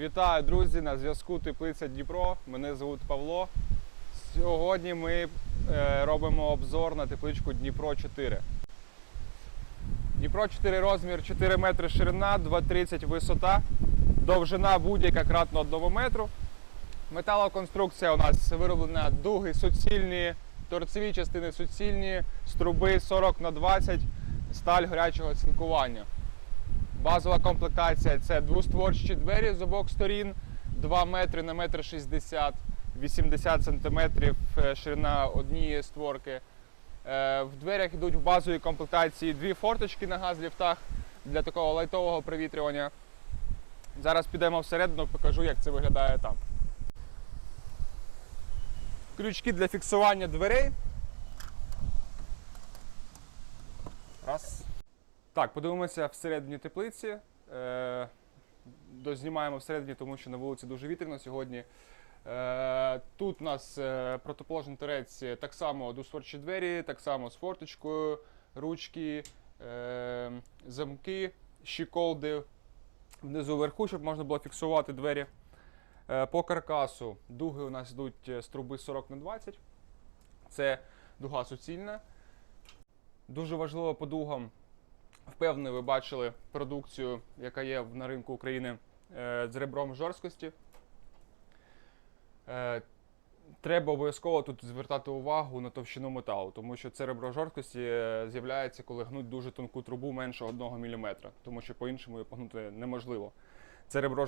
Вітаю, друзі! На зв'язку Теплиця Дніпро. Мене звуть Павло. Сьогодні ми е, робимо обзор на тепличку Дніпро 4. Дніпро 4 розмір 4 метри ширина, 2,30 висота, довжина будь-яка кратно 1 метру. Металоконструкція у нас вироблена дуги суцільні, торцеві частини суцільні, струби 40 на 20, сталь гарячого цинкування. Базова комплектація це двостворчі двері з обох сторін, 2 метри на метр 60, 80 сантиметрів е, ширина однієї створки. Е, В дверях йдуть в базовій комплектації дві форточки на газ-ліфтах для такого лайтового привітрювання. Зараз підемо всередину, покажу, як це виглядає там. Крючки для фіксування дверей. Так, подивимося всередині теплиці. Е, дознімаємо всередині, тому що на вулиці дуже вітряно сьогодні. Е, тут у нас е, протиположний торець е, так само двостворчі двері, так само з форточкою, ручки, е, замки, щеколди внизу вверху, щоб можна було фіксувати двері. Е, по каркасу дуги у нас йдуть е, з труби 40 на 20. Це дуга суцільна. Дуже важливо по дугам Впевнений, ви бачили продукцію, яка є на ринку України е, з ребром жорсткості. Е, Треба обов'язково тут звертати увагу на товщину металу, тому що це ребро жорсткості е, з'являється, коли гнуть дуже тонку трубу менше 1 мм, тому що по-іншому її погнути неможливо. Це ребро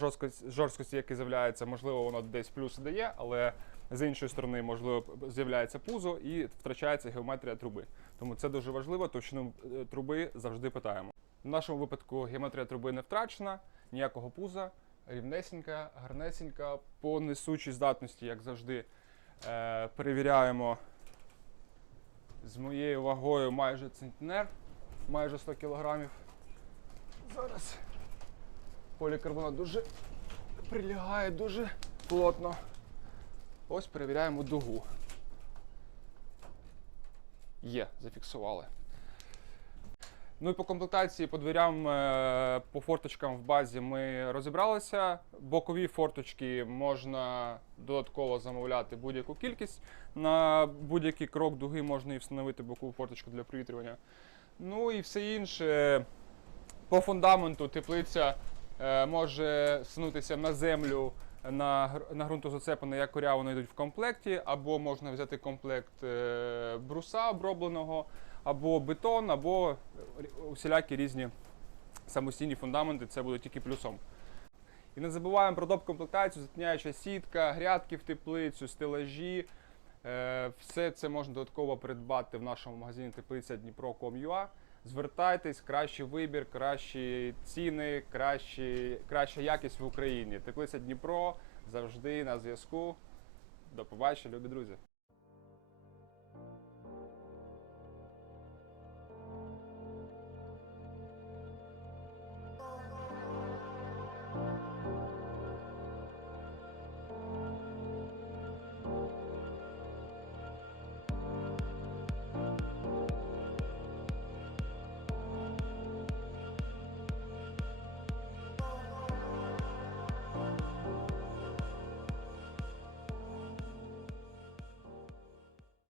жорсткості, яке з'являється, можливо, воно десь плюс дає, але з іншої сторони, можливо, з'являється пузо і втрачається геометрія труби. Тому це дуже важливо, товщину е, труби завжди питаємо. В нашому випадку геометрія труби не втрачена, ніякого пуза, рівнесенька, гарнесенька, по несучій здатності, як завжди, е, перевіряємо з моєю вагою майже центнер, майже 100 кг. Зараз полікарбонат дуже прилягає дуже плотно. Ось перевіряємо дугу. Є, зафіксували. Ну і по комплектації, по дверям, е, по форточкам в базі ми розібралися. Бокові форточки можна додатково замовляти будь-яку кількість. На будь-який крок дуги можна і встановити бокову форточку для провітрювання. Ну і все інше. По фундаменту теплиця е, може снутися на землю на, на на ґрунтозацепи, як коря, вони йдуть в комплекті, або можна взяти комплект е, бруса обробленого, або бетон, або усілякі різні самостійні фундаменти, це буде тільки плюсом. І не забуваємо про доп-комплектацію, затняюча сітка, грядки в теплицю, стелажі. Е, Все це можна додатково придбати в нашому магазині теплиця Дніпро.com.ua. Звертайтесь, кращий вибір, кращі ціни, кращі, краща якість в Україні. Теплиця Дніпро завжди на зв'язку. До побачення, любі друзі!